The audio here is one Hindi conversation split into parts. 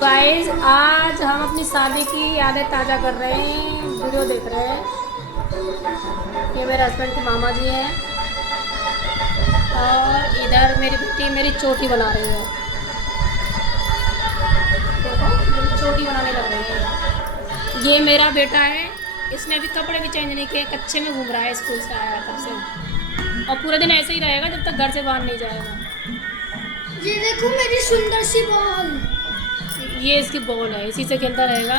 गाइस आज हम अपनी शादी की यादें ताज़ा कर रहे हैं, वीडियो देख रहे हैं। ये मेरे हस्बैंड के मामा जी हैं और इधर मेरी बेटी मेरी चोटी बना रही है। देखो मेरी चोटी बनाने लग रही है। ये मेरा बेटा है, इसने भी कपड़े भी चेंज नहीं किए, कच्चे में घूम रहा है, स्कूल से आया तब से, और पूरे दिन ऐसे ही रहेगा जब तक घर से बाहर नहीं जाएगा। ये देखो मेरी सुंदर सी बॉल। ये इसकी बॉल है, इसी से खेलता रहेगा,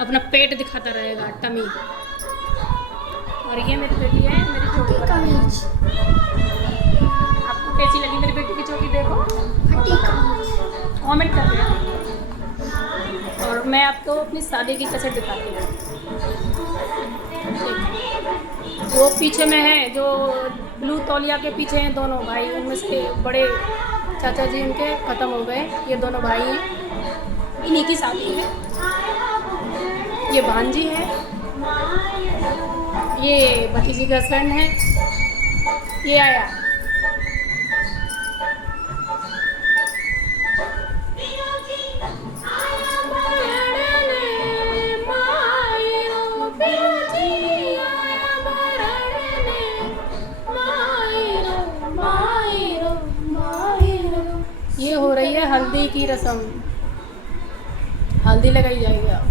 अपना पेट दिखाता रहेगा, टमी। और ये मेरी बेटी है, मेरी चोटी बना रही है। आपको कैसी लगी मेरी बेटी की चोटी? देखो कमेंट कर देना। और मैं आपको अपनी शादी की कैसेट दिखाती हूँ। वो पीछे में है, जो ब्लू तौलिया के पीछे हैं दोनों भाई, उनमें से बड़े चाचा जी उनके ख़त्म हो गए। ये दोनों भाई हैं, इन्हीं की शादी है। ये भांजी है, ये भतीजी का हस्बैंड है, ये आया। ये हो रही है हल्दी की रस्म, हल्दी लगाई जाएगी। आप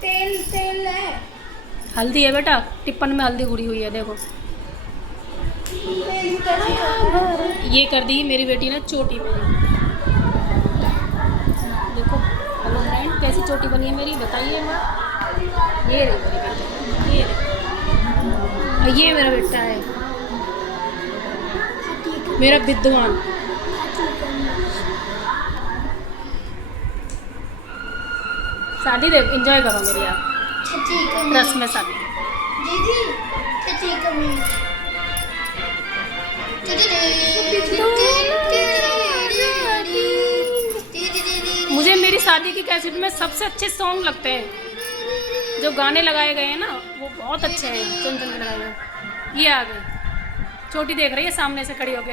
तेल तेल है, हल्दी है बेटा, टिप्पन में हल्दी घुरी हुई है। देखो ये कर दी मेरी बेटी ने चोटी बनी। देखो हेलो फ्रेंड, कैसी चोटी बनी है मेरी, बताइए ना। ये रही मेरी बेटी, ये रही। और ये मेरा बेटा है, मेरा विद्वान। शादी देख, एंजॉय करो मेरी आप रस्म में शादी। मुझे मेरी शादी की कैसेट में सबसे अच्छे सॉन्ग लगते हैं, जो गाने लगाए गए हैं ना वो बहुत अच्छे हैं, चुन चुन के लगाए गए। ये आ गई छोटी, देख रही है सामने से खड़ी होके।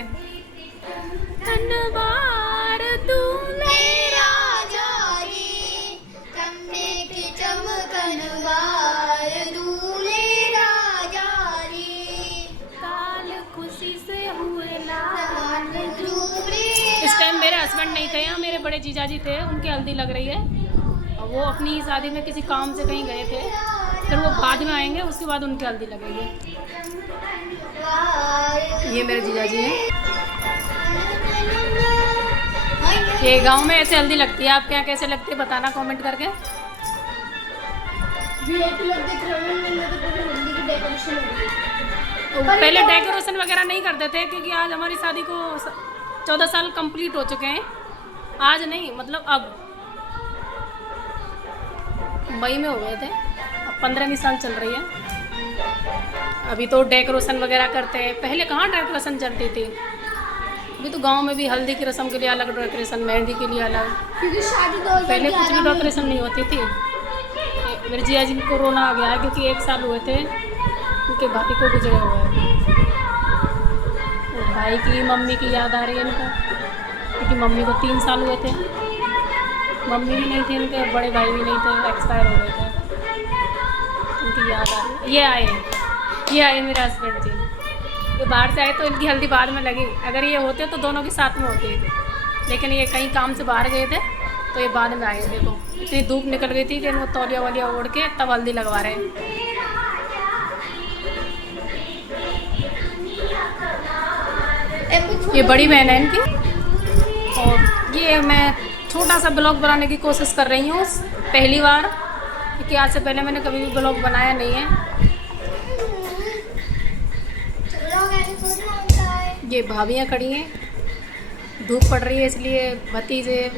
इस टाइम मेरे हस्बैंड नहीं थे यहाँ, मेरे बड़े जीजा जी थे, उनकी हल्दी लग रही है। और वो अपनी शादी में किसी काम से कहीं गए थे, फिर वो बाद में आएंगे, उसके बाद उनकी हल्दी लगेगी। ये मेरे जीजा जी हैं। ये गांव में ऐसे हल्दी लगती है, आपके यहाँ कैसे लगती है बताना कमेंट करके। पहले डेकोरेशन वगैरह नहीं करते थे, क्योंकि आज हमारी शादी को 14 साल कंप्लीट हो चुके हैं। आज नहीं, मतलब अब मई में हो गए थे, अब 15वीं साल चल रही है। अभी तो डेकोरेशन वगैरह करते हैं, पहले कहाँ डेकोरेशन चलती थी। अभी तो गांव में भी हल्दी की रस्म के लिए अलग डेकोरेशन, मेहंदी के लिए अलग, क्योंकि शादी तो पहले कुछ भी डेकोरेशन नहीं होती थी। मेरे जिया जी को कोरोना आ गया है, क्योंकि 1 साल हुए थे उनके भाई को गुजरे हुए हैं। भाई की मम्मी की याद आ रही है इनको, क्योंकि मम्मी को 3 साल हुए थे, मम्मी भी नहीं थी इनके, बड़े भाई भी नहीं थे, एक्सपायर हो गए थे, उनकी याद आ रही है। ये आए मेरे हस्बैंड जी, ये बाहर से आए तो इनकी हल्दी बाद में लगी। अगर ये होते तो दोनों के साथ में होती, लेकिन ये कहीं काम से बाहर गए थे तो ये बाद में आए। देखो इतनी धूप निकल गई थी कि वो तौलिया वालिया ओढ़ के तब हल्दी लगवा रहे हैं। ये बड़ी बहन है इनकी, और ये मैं छोटा सा ब्लॉग बनाने की कोशिश कर रही हूँ पहली बार, क्योंकि आज से पहले मैंने कभी भी ब्लॉग बनाया नहीं है। ये भाभियाँ खड़ी हैं, धूप पड़ रही है इसलिए भतीजे।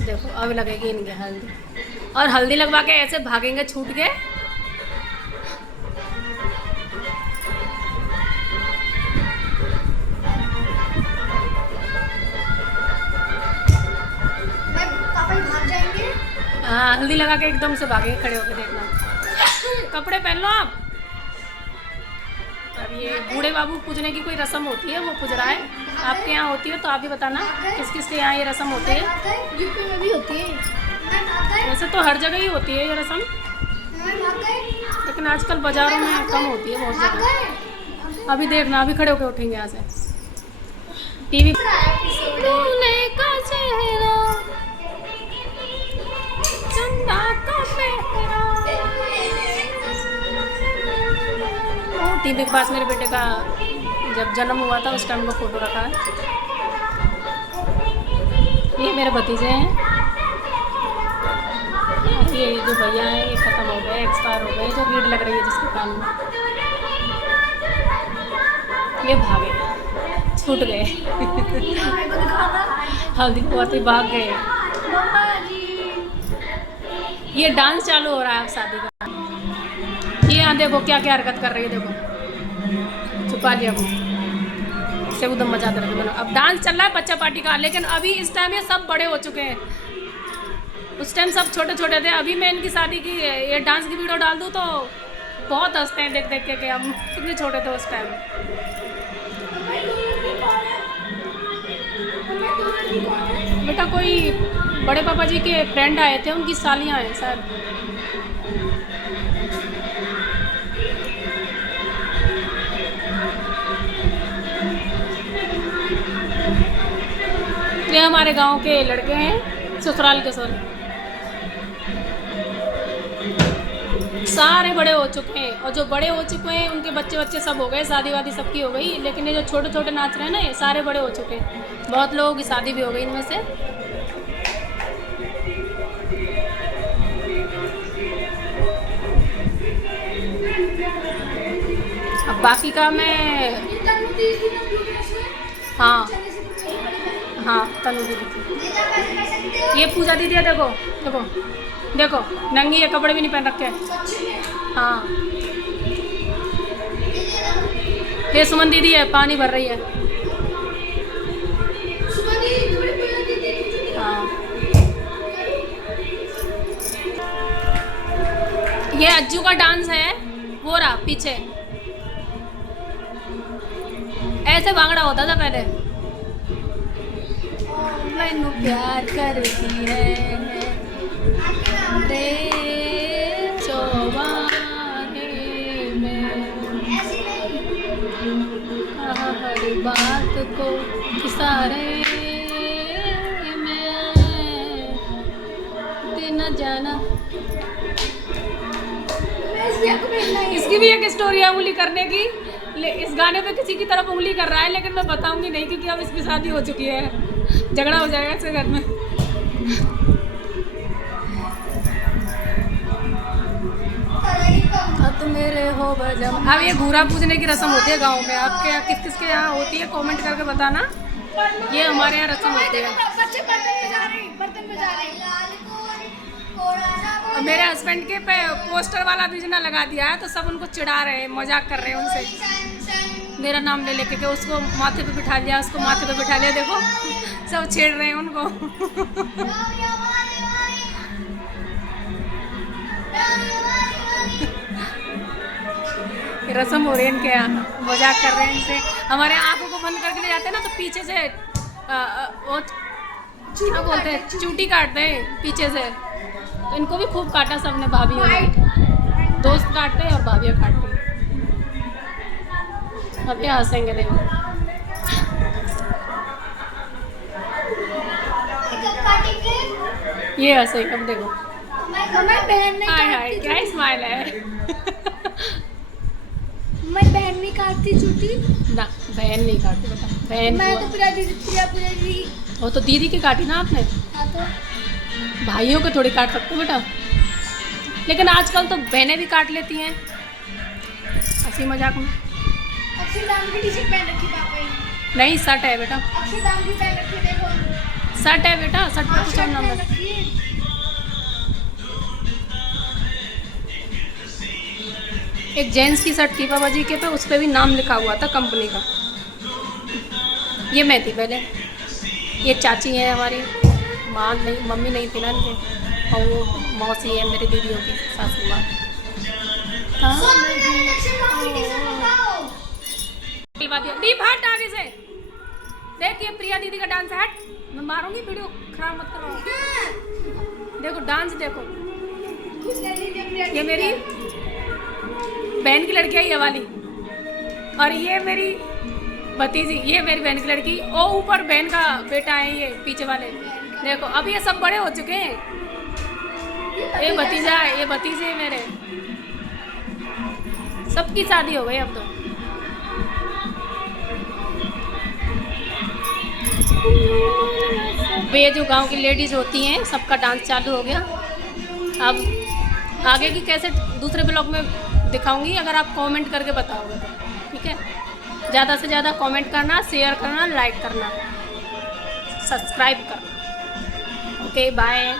देखो अब लगेगी इनके हल्दी, और हल्दी लगवा के ऐसे भागेंगे छूट के। हाँ हल्दी लगा के एकदम से भागेंगे, खड़े होके देखना। कपड़े पहन लो आप। अब ये बूढ़े बाबू पूजने की कोई रस्म होती है, वो पूज रहा है। आपके यहाँ होती है तो आप भी बताना किस किस के यहाँ ये रस्म होती है। यूपी में भी होती है। वैसे तो हर जगह ही होती है ये रस्म, लेकिन आजकल बाज़ारों में कम होती है बहुत जगह। अभी देखना, अभी खड़े होकर उठेंगे यहाँ से। टीवी का चेहरा, चंदा का पहरा। टीवी के पास मेरे बेटे का जब जन्म हुआ था उस टाइम का फोटो रखा है। ये मेरे भतीजे हैं। ये जो भैया हैं ये ख़त्म हो गए, एक्सपायर हो गए। जो भीड़ लग रही है जिसके कान में, ये भागे, छूट गए। हल्दी कुआते भाग गए। ये डांस चालू हो रहा है अब शादी का। ये यहाँ देखो क्या क्या हरकत कर रही है, देखो। छुपा लिया वो से उधम मचाते रहते हैं। अब डांस चल रहा है बच्चा पार्टी का, लेकिन अभी इस टाइम ये सब बड़े हो चुके हैं। उस टाइम सब छोटे छोटे थे। अभी मैं इनकी शादी की ये डांस की वीडियो डाल दूँ तो बहुत हंसते हैं देख देख के हम कितने छोटे थे उस टाइम। बेटा कोई बड़े पापा जी के फ्रेंड आए थे, उनकी सालियाँ हैं शायद। ये हमारे गांव के लड़के हैं, ससुराल के सारे बड़े हो चुके हैं। और जो बड़े हो चुके हैं उनके बच्चे बच्चे सब हो गए, शादी वादी सबकी हो गई। लेकिन ये जो छोटे छोटे नाच रहे हैं ना, ये सारे बड़े हो चुके हैं। बहुत लोगों की शादी भी हो गई इनमें से। अब बाकी का मैं हाँ तनु दीदी, ये पूजा दीदी है। देखो देखो देखो, नंगी है, कपड़े भी नहीं पहन रखे। हाँ ये सुमन दीदी है, पानी भर रही है। हाँ ये अज्जू का डांस है, वो रहा पीछे। ऐसे भांगड़ा होता था पहले। मैनू प्यार करती है रे चौबारे में, हर बात को इशारे में देना जाना। इसकी भी एक स्टोरी है उंगली करने की। इस गाने पे किसी की तरफ उंगली कर रहा है, लेकिन मैं बताऊंगी नहीं क्योंकि अब इसकी शादी हो चुकी है। झगड़ा हो जाएगा इसके घर में। अब तो मेरे हो बजम। अब ये घूरा पूजने की रस्म होती है गांव में। आपके यहाँ किस किस के यहाँ होती है कमेंट करके बताना। ये हमारे यहाँ रस्म होती है। और मेरे हस्बैंड के पे पोस्टर वाला बिजना लगा दिया है, तो सब उनको चिढ़ा रहे हैं, मजाक कर रहे हैं उनसे। मेरा नाम ले लेके के उसको माथे पे बिठा लिया, उसको माथे पे बिठा लिया। देखो सब छेड़ रहे हैं उनको। रस्म हो रही है इनके यहाँ, मजाक कर रहे हैं इनसे। हमारे आंखों को बंद करके ले जाते हैं ना, तो पीछे से वो क्या बोलते हैं, चूटी काटते हैं पीछे से। तो इनको भी खूब काटा सबने, भाभी दोस्त काटते हैं और भाभियाँ काटती हैं। अब ये हंसेंगे देखो। ये हंसेंगे अब देखो। हाय हाय क्या स्माइल है। मैं बहन नहीं काटती चूटी ना, बहन नहीं काटती बेटा। बहन मैं तो पूरा दीदी वो तो दीदी की काटी ना आपने। हाँ तो भाइयों को थोड़ी काट सकते बेटा। लेकिन आजकल तो बहनें भी काट लेती हैं हंसी मजाक में। अक्षरधाम की टी-शर्ट पहन रखी पापा ने। नहीं शर्ट है बेटा, अक्षरधाम की पहन रखी देखो। शर्ट है बेटा, शर्ट पे कुछ और नाम है। एक जेंट्स की शर्ट थी पापा जी के पे, उस पर भी नाम लिखा हुआ था कंपनी का। ये मैं थी पहले। ये चाची है हमारी, माँ नहीं, मम्मी नहीं थी ना इनके, और वो मौसी है मेरी दीदियों की सासू माँ। हाँ दीप हट आगे से। देखिए प्रिया दीदी का डांस है। मैं मारूंगी, वीडियो खराब मत करो। देखो डांस देखो, ये मेरी बहन की लड़की है ये वाली, और ये मेरी भतीजी, ये मेरी बहन की लड़की, और ऊपर बहन का बेटा है ये पीछे वाले। देखो अब ये सब बड़े हो चुके हैं। ये भतीजा है, ये भतीजे है मेरे, सबकी शादी हो गई अब तो। ये जो गांव की लेडीज होती हैं सबका डांस चालू हो गया। अब आगे की कैसे दूसरे ब्लॉग में दिखाऊंगी, अगर आप कमेंट करके बताओगे तो ठीक है। ज़्यादा से ज़्यादा कमेंट करना, शेयर करना, लाइक करना, सब्सक्राइब करना। Okay bye.